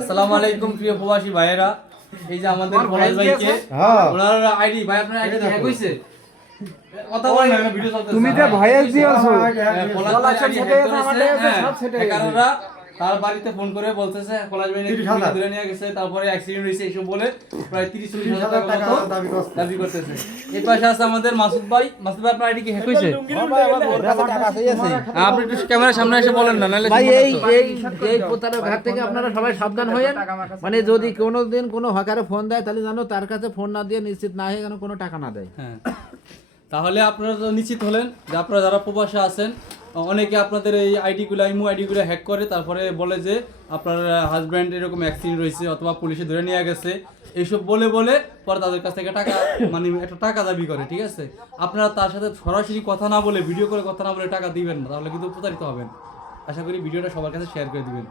আসসালামু আলাইকুম প্রিয় প্রবাসী ভাইয়েরা, এই যে আমাদের পলাশ ভাইকে ওনার আইডি ভাই, আপনার আইডি হ্যাক হইছে, কথা বলেন না, ভিডিও চলতেছে। তুমি যে ভয়েস দিয়েছো পলাশ ভাই আইডি হ্যাক করেছে, হ্যাকাররা তার বাড়িতে ফোন করে বলতেছে পলাশ ভাই নাকি ধরে নিয়ে গেছে, তারপরে অ্যাক্সিডেন্ট হইছে এইসব বলে প্রায় 30-40 হাজার টাকা দাবি করতেছে। এই পাশে আছে আমাদের মাসুদ ভাই। মাসুদ ভাই, আপনার আইডি কি হ্যাক হইছে? আপনি একটু ক্যামেরার সামনে এসে বলেন না, নাহলে ভাই এই প্রতারক হাত থেকে আপনারা সবাই সাবধান হয়েন। মানে যদি কোনোদিন কোনো হ্যাকারে ফোন দেয় তাহলে জানো তার কাছে ফোন না দিয়ে নিশ্চিত না হয়ে যেন কোনো টাকা না দেয়। হ্যাঁ, তাহলে আপনারা তো নিশ্চিত হলেন যে আপনারা যারা প্রবাসে আছেন, অনেকে আপনাদের এই আইডিগুলো ইমো আইডিগুলো হ্যাক করে, তারপরে বলে যে আপনার হাজব্যান্ড এরকম অ্যাক্সিডেন্ট হয়েছে অথবা পুলিশে ধরে নিয়ে গেছে, এইসব বলে পরে তাদের কাছ থেকে টাকা মানে একটা টাকা দাবি করে। ঠিক আছে, আপনারা তার সাথে সরাসরি কথা না বলে, ভিডিও করে কথা না বলে টাকা দিবেন না, তাহলে কিন্তু প্রতারিত হবেন। আশা করি ভিডিওটা সবার কাছে শেয়ার করে দিবেন।